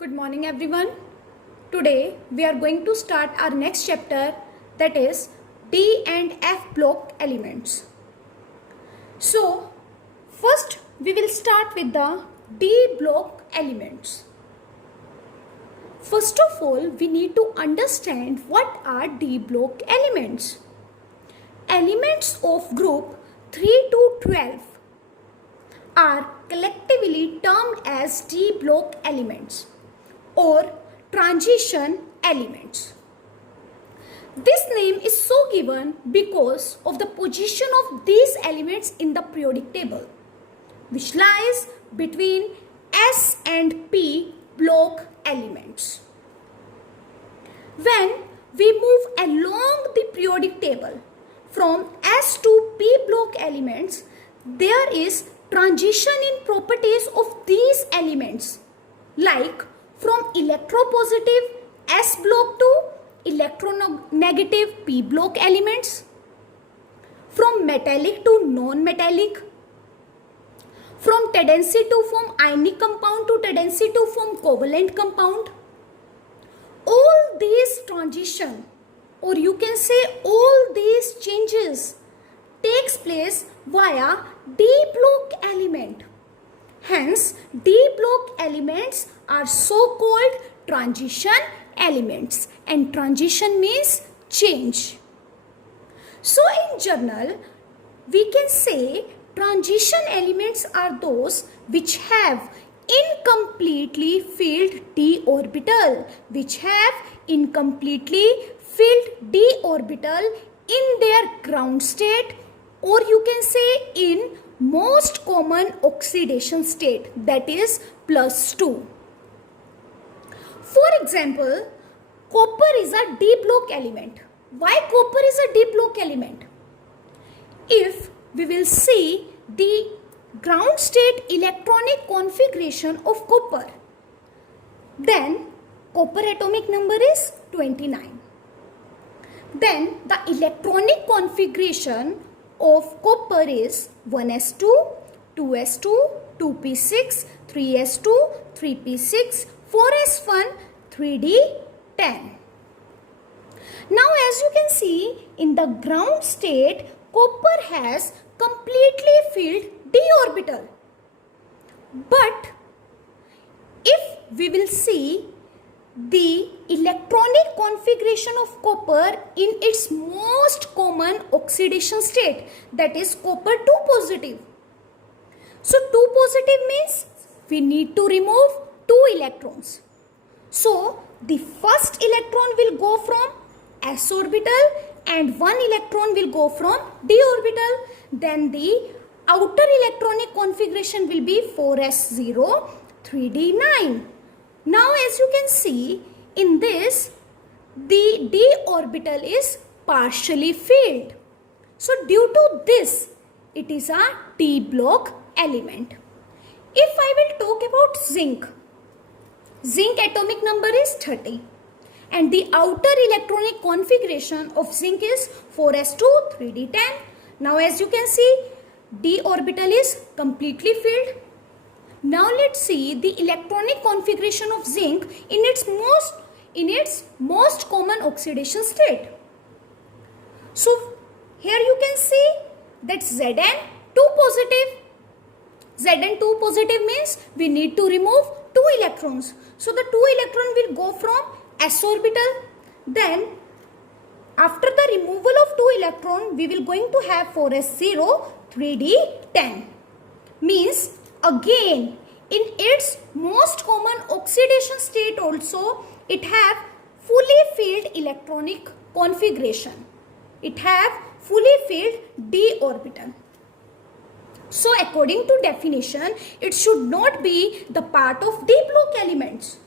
Good morning everyone. Today we are going to start our next chapter, that is D and F block elements. So first we will start with the D block elements. First of all, we need to understand what are D block elements. Elements of group 3 to 12 are collectively termed as D block elements or transition elements. This name is so given because of the position of these elements in the periodic table, which lies between S and P block elements. When we move along the periodic table from S to P block elements, there is transition in properties of these elements, like from electropositive S block to electronegative P block elements, from metallic to non-metallic, from tendency to form ionic compound to tendency to form covalent compound. All these transition, or you can say all these changes, takes place via D block element. Hence, D block elements are so called transition elements, and transition means change. So in general, we can say transition elements are those which have incompletely filled d orbital, in their ground state, or you can say in most common oxidation state, that is +2. For example, copper is a D block element. Why copper is a D block element? If we will see the ground state electronic configuration of copper, then copper atomic number is 29. Then the electronic configuration of copper is 1s2, 2s2, 2p6, 3s2, 3p6, 4s1, 3d10. Now as you can see, in the ground state, copper has completely filled d orbital. But if we will see the electronic configuration of copper in its most common oxidation state, that is copper 2 positive. So 2 positive means we need to remove 2 electrons. So the first electron will go from s orbital and 1 electron will go from d orbital. Then the outer electronic configuration will be 4s0, 3d9. Now as you can see, in this, the d orbital is partially filled. So due to this, it is a D block element. If I will talk about zinc, zinc atomic number is 30 and the outer electronic configuration of zinc is 4s2, 3d10. Now as you can see, d orbital is completely filled. Now let's see the electronic configuration of zinc in its most common oxidation state. So here you can see that Zn 2 positive. Zn 2 positive means we need to remove 2 electrons. So the 2 electron will go from s orbital. Then after the removal of 2 electron, we will going to have 4s0, 3d10. Means again, in its most common oxidation state also, it have fully filled electronic configuration. It have fully filled d orbital. So according to definition, it should not be the part of D block elements.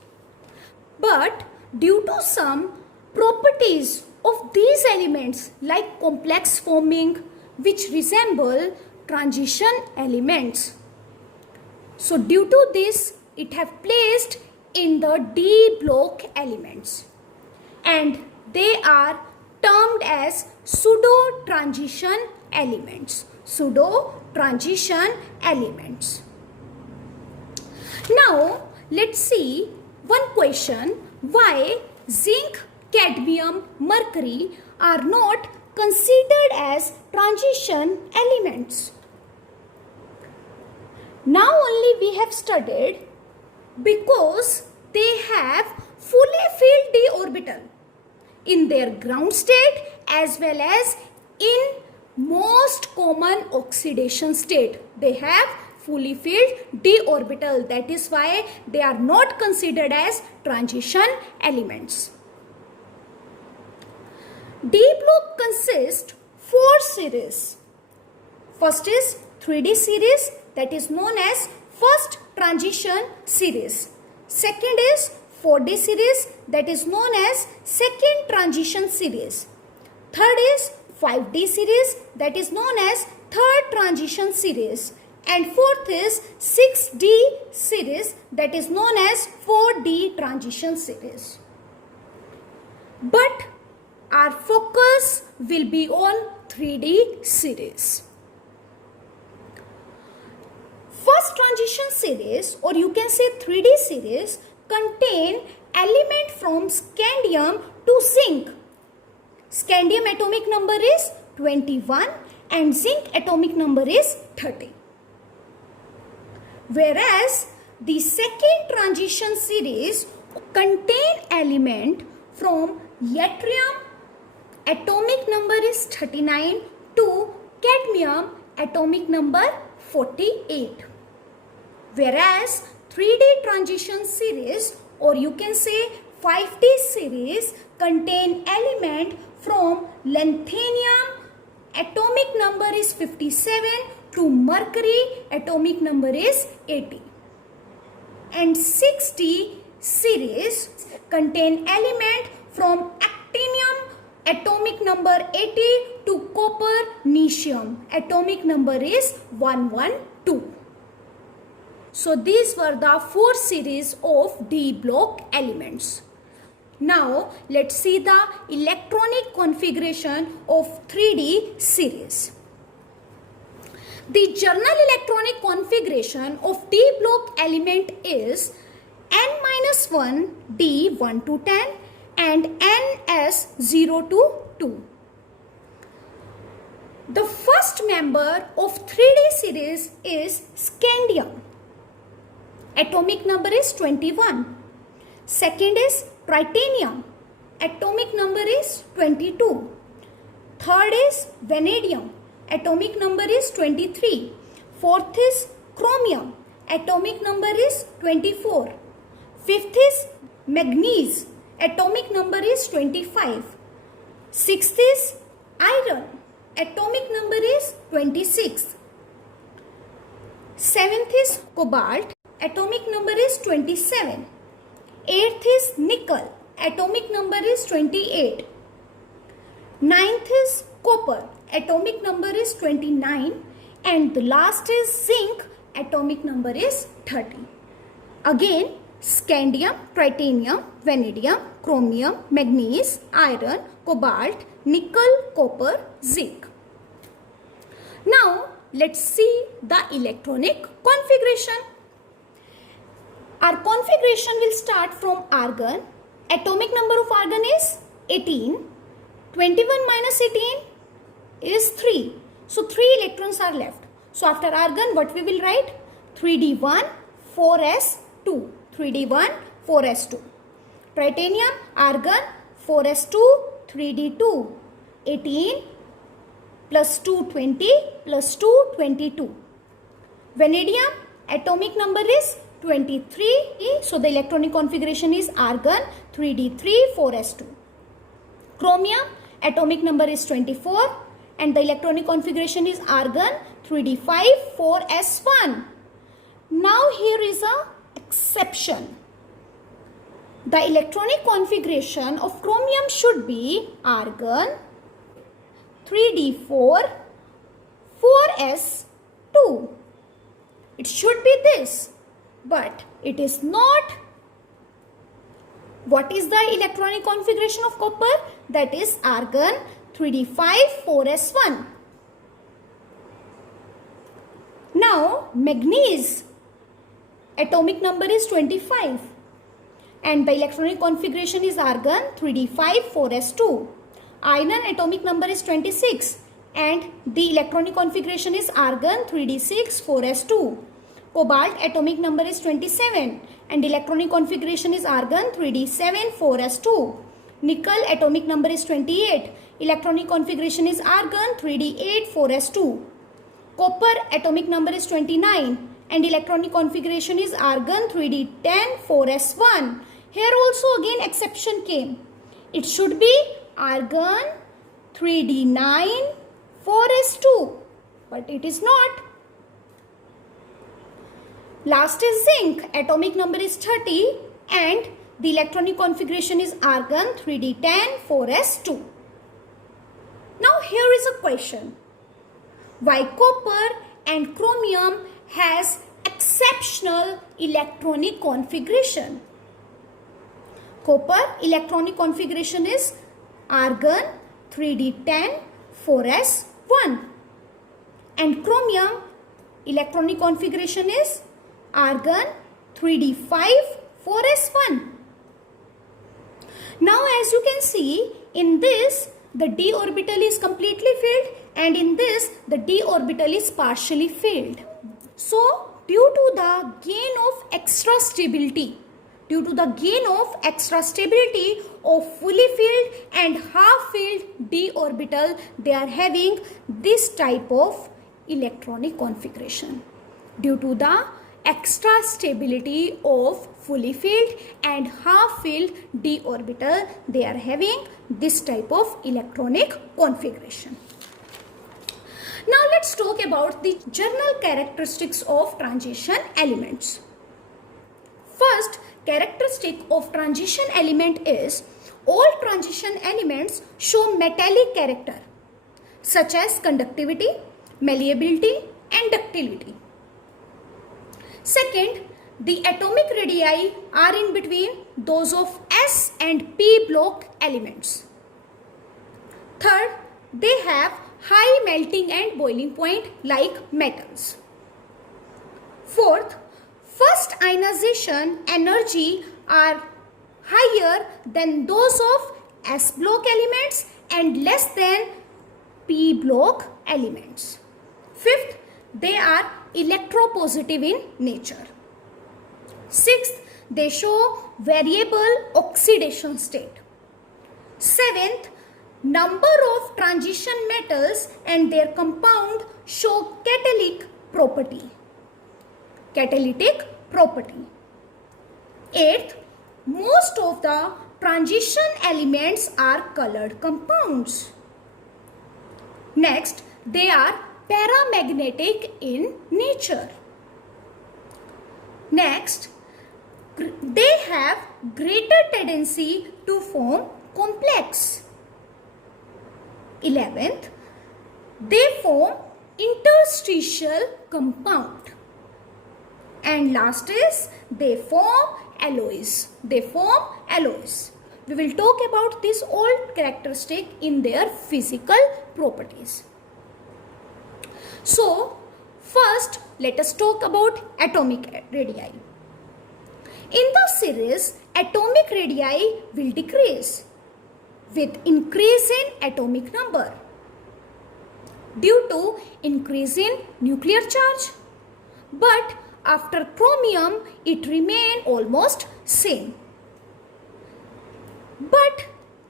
But due to some properties of these elements, like complex forming, which resemble transition elements, so due to this, it have placed in the D block elements, and they are termed as pseudo transition elements. Now let's see One question, why zinc, cadmium, mercury are not considered as transition elements? Now only we have studied because they have fully filled d orbital in their ground state as well as in most common oxidation state. They have fully filled d orbital. That is why they are not considered as transition elements. D block consists 4 series. First is 3D series, that is known as first transition series. Second is 4D series, that is known as second transition series. Third is 5D series, that is known as third transition series. And fourth is 6D series, that is known as 4D transition series. But our focus will be on 3D series. First transition series, or you can say 3D series, contain element from scandium to zinc. Scandium atomic number is 21 and zinc atomic number is 30. Whereas the second transition series contain element from yttrium, atomic number is 39, to cadmium, atomic number 48. Whereas 3D transition series, or you can say 5D series, contain element from lanthanum, atomic number is 57, to mercury, atomic number is 80. And 6D series contain element from actinium, atomic number 80, to copernicium, atomic number is 112. So these were the 4 series of D block elements. Now let's see the electronic configuration of 3D series. The general electronic configuration of D block element is N-1 D 1 to 10 and Ns 0 to 2. The first member of 3D series is scandium. Atomic number is 21. Second is tritanium. Atomic number is 22. Third is vanadium. Atomic number is 23. Fourth is chromium. Atomic number is 24. Fifth is manganese. Atomic number is 25. Sixth is iron. Atomic number is 26. Seventh is cobalt. Atomic number is 27. Eighth is nickel. Atomic number is 28. Ninth is copper. Atomic number is 29. And the last is zinc. Atomic number is 30. Again, scandium, tritanium, vanadium, chromium, manganese, iron, cobalt, nickel, copper, zinc. Now, let's see the electronic configuration. Our configuration will start from argon. Atomic number of argon is 18. 21 minus 18 is 3. So 3 electrons are left. So after argon, what we will write? 3d1, 4s2. 3d1, 4s2. Tritanium, argon, 4s2, 3d2. 18 plus 2, 20 plus 2, 22. Vanadium, atomic number is 23. So the electronic configuration is argon 3d3 4s2. Chromium, atomic number is 24 and the electronic configuration is argon 3d5 4s1. Now here is a exception. The electronic configuration of chromium should be argon 3d4 4s2. It should be this. But it is not. What is the electronic configuration of copper? That is argon 3d5 4s1. Now manganese, atomic number is 25 and the electronic configuration is argon 3d5 4s2. Iron atomic number is 26 and the electronic configuration is argon 3d6 4s2. Cobalt atomic number is 27 and electronic configuration is argon 3d7 4s2. Nickel atomic number is 28. Electronic configuration is argon 3d8 4s2. Copper atomic number is 29 and electronic configuration is argon 3d10 4s1. Here also again exception came. It should be argon 3d9 4s2, but it is not. Last is zinc. Atomic number is 30 and the electronic configuration is argon 3d10 4s2. Now here is a question. Why copper and chromium has exceptional electronic configuration? Copper electronic configuration is argon 3d10 4s1 and chromium electronic configuration is argon 3d5 4s1. Now as you can see, in this the d orbital is completely filled and in this the d orbital is partially filled. So due to the gain of extra stability of fully filled and half filled d orbital, they are having this type of electronic configuration. Due to the extra stability of fully filled and half filled d orbital, they are having this type of electronic configuration. Now let's talk about the general characteristics of transition elements. First characteristic of transition element is all transition elements show metallic character such as conductivity, malleability and ductility. Second, the atomic radii are in between those of S and P block elements. Third, they have high melting and boiling point like metals. Fourth, first ionization energy are higher than those of S block elements and less than P block elements. Fifth, they are electropositive in nature. Sixth, they show variable oxidation state. Seventh, number of transition metals and their compound show catalytic property. Eighth, most of the transition elements are colored compounds. Next, they are paramagnetic in nature. Next, they have greater tendency to form complex. 11th, they form interstitial compound. And last is they form alloys. We will talk about these all characteristics in their physical properties. So first let us talk about atomic radii. In the series, atomic radii will decrease with increase in atomic number due to increase in nuclear charge. But after chromium, it remain almost same. But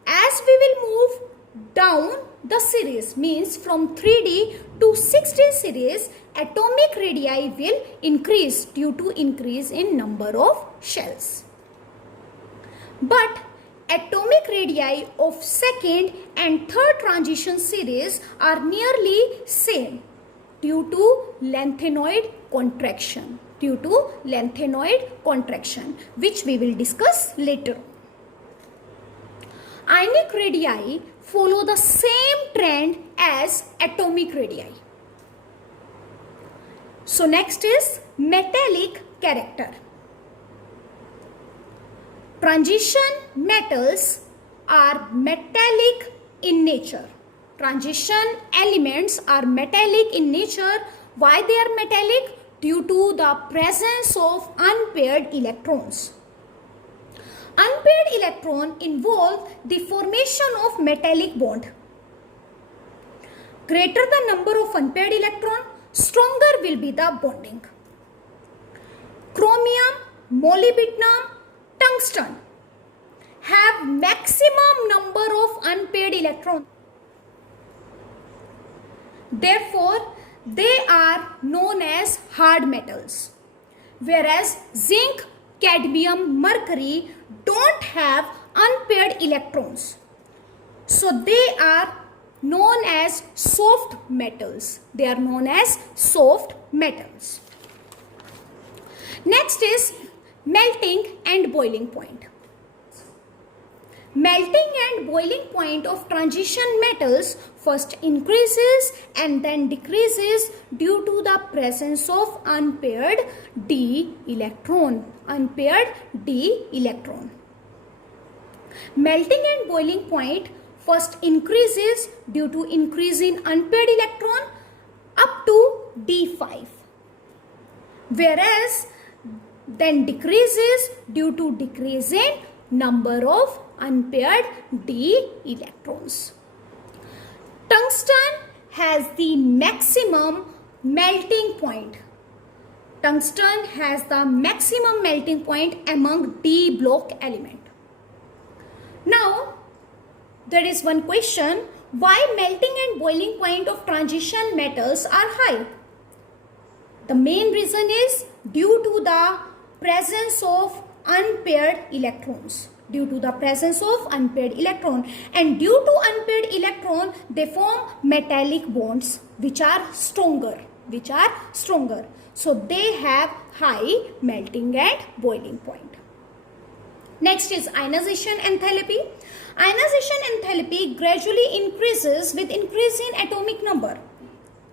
as we will move down the series, means from 3D to 6D series, atomic radii will increase due to increase in number of shells. But atomic radii of second and third transition series are nearly same due to lengthenoid contraction. Which we will discuss later. Ionic radii follow the same trend as atomic radii. So next is metallic character. Transition metals are metallic in nature. Transition elements are metallic in nature. Why they are metallic? Due to the presence of unpaired electrons. electron involve the formation of metallic bond. Greater the number of unpaired electron, stronger will be the bonding. Chromium, molybdenum, tungsten have maximum number of unpaired electrons. Therefore, they are known as hard metals. Whereas zinc, cadmium, mercury don't have unpaired electrons. So they are known as soft metals. They are known as soft metals. Next is melting and boiling point. Melting and boiling point of transition metals first increases and then decreases due to the presence of unpaired d electron. Unpaired d electron. Melting and boiling point first increases due to increase in unpaired electron up to d5, whereas then decreases due to decrease in number of unpaired d electrons. Tungsten has the maximum melting point. Tungsten has the maximum melting point among d block element. Now, there is one question: why melting and boiling point of transition metals are high? The main reason is due to the presence of unpaired electrons. Due to the presence of unpaired electron, and due to unpaired electron they form metallic bonds which are stronger. So they have high melting and boiling point. Next is ionization enthalpy. Ionization enthalpy gradually increases with increase in atomic number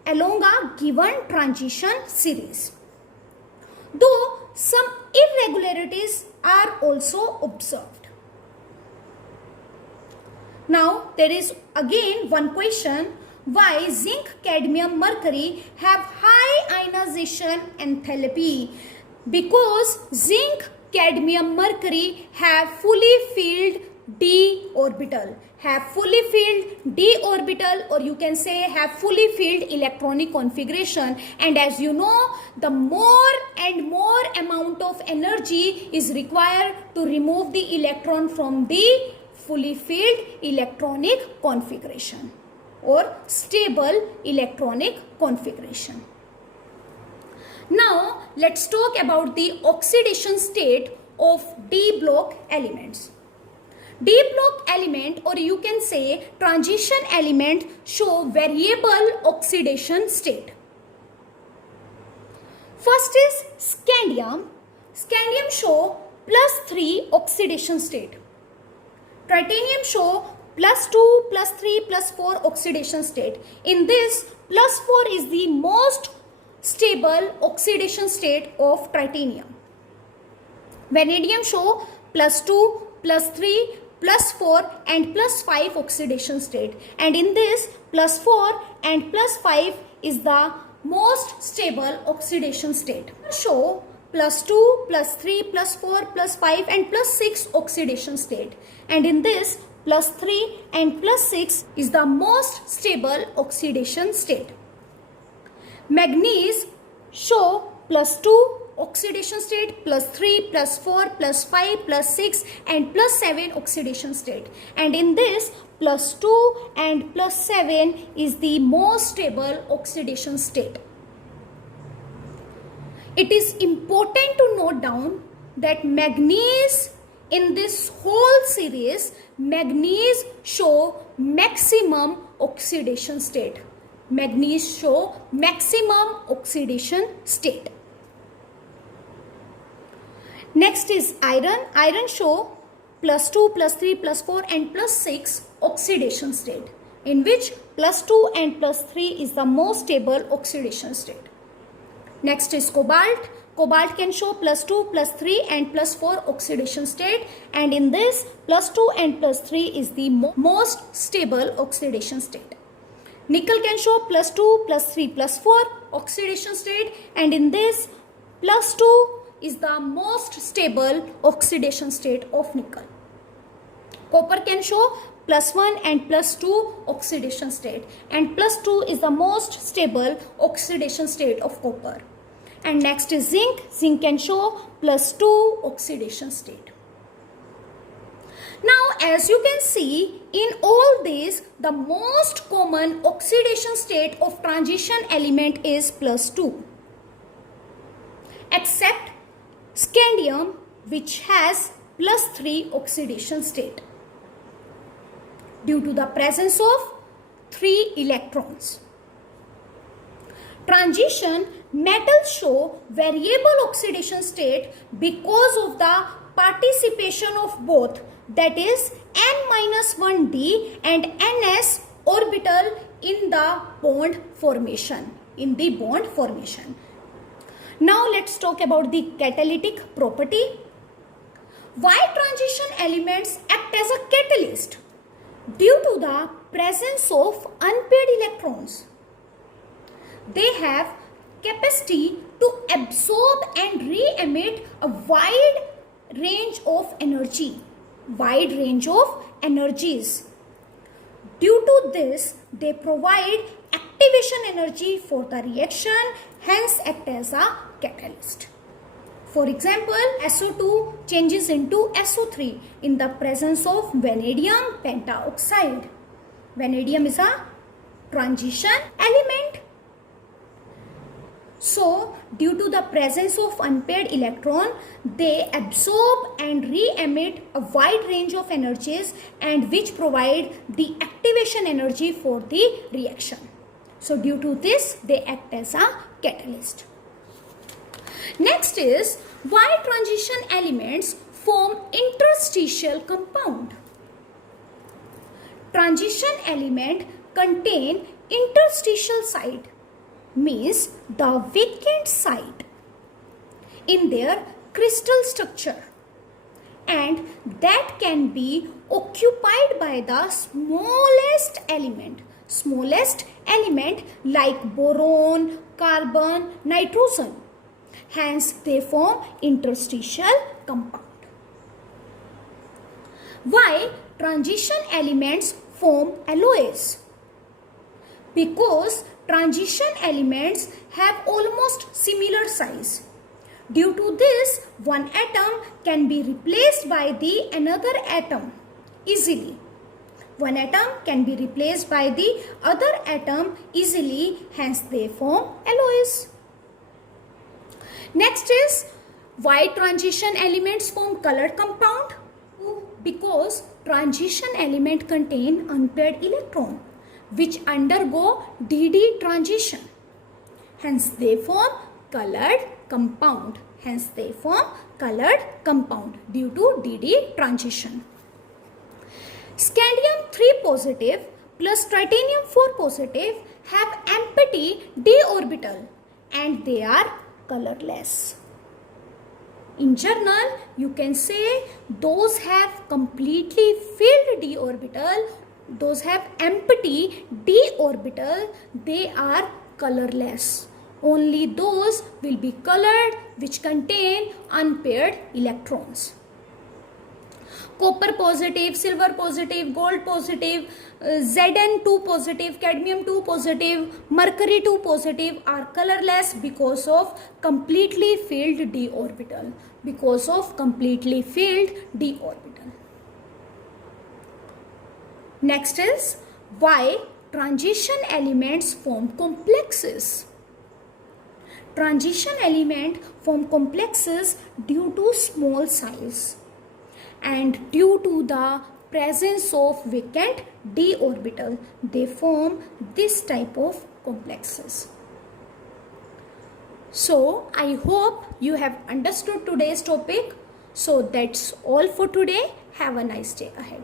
along a given transition series, though some irregularities are also observed. Now there is again one question: why zinc, cadmium, mercury have high ionization enthalpy? Because zinc, cadmium, mercury have fully filled d orbital, or you can say have fully filled electronic configuration, and as you know, the more and more amount of energy is required to remove the electron from the fully filled electronic configuration or stable electronic configuration. Now let's talk about the oxidation state of d block elements. D block element, or you can say transition element, show variable oxidation state. First is scandium. Scandium show +3 oxidation state. Titanium show +2, +3, +4 oxidation state. In this, +4 is the most stable oxidation state of titanium. Vanadium show +2, +3, +4 and +5 oxidation state, and in this +4 and +5 is the most stable oxidation state. Show +2, +3, +4, +5 and +6 oxidation state, and in this +3 and +6 is the most stable oxidation state. Manganese show +2 oxidation state, +3, +4, +5, +6 and +7 oxidation state, and in this +2 and +7 is the most stable oxidation state. It is important to note down that manganese, in this whole series, manganese show maximum oxidation state. Manganese show maximum oxidation state. Next is iron. Iron show +2, +3, +4 and +6 oxidation state, in which +2 and +3 is the most stable oxidation state. Next is cobalt. Cobalt can show +2, +3 and +4 oxidation state, and in this +2 and +3 is the most stable oxidation state. Nickel can show +2, +3, +4 oxidation state, and in this +2 is the most stable oxidation state of nickel. Copper can show +1 and +2 oxidation state, and +2 is the most stable oxidation state of copper. And next is zinc. Zinc can show +2 oxidation state. Now, as you can see, in all these, the most common oxidation state of transition element is +2, except scandium, which has +3 oxidation state due to the presence of 3 electrons. Transition metals show variable oxidation state because of the participation of both, that is n-1d and ns orbital in the bond formation. Now let's talk about the catalytic property. Why transition elements act as a catalyst? Due to the presence of unpaired electrons, they have capacity to absorb and re-emit a wide range of energies. Due to this, they provide activation energy for the reaction, hence act as a catalyst. For example, SO2 changes into SO3 in the presence of vanadium pentaoxide. Vanadium is a transition element. So, due to the presence of unpaired electron, they absorb and re-emit a wide range of energies, and which provide the activation energy for the reaction. So, due to this, they act as a catalyst. Next is why transition elements form interstitial compound. Transition element contain interstitial site, means the vacant site in their crystal structure, and that can be occupied by the smallest element like boron, carbon, nitrogen. Hence, they form interstitial compound. Why transition elements form alloys? Because transition elements have almost similar size. Due to this, one atom can be replaced by the another atom easily. One atom can be replaced by the other atom easily, hence they form alloys. Next is why transition elements form colored compound? Because transition element contain unpaired electron which undergo DD transition. Hence they form colored compound. Due to DD transition. Scandium 3 positive plus titanium 4 positive have empty d orbital and they are colorless. In general, you can say those have completely filled d orbital, those have empty d orbital, they are colorless. Only those will be colored which contain unpaired electrons. Copper positive, silver positive, gold positive, Zn 2 positive, cadmium 2 positive, mercury 2 positive are colorless because of completely filled d orbital. Next is why transition elements form complexes. Transition element form complexes due to small size and due to the presence of vacant d orbital, they form this type of complexes. So I hope you have understood today's topic. So that's all for today. Have a nice day ahead.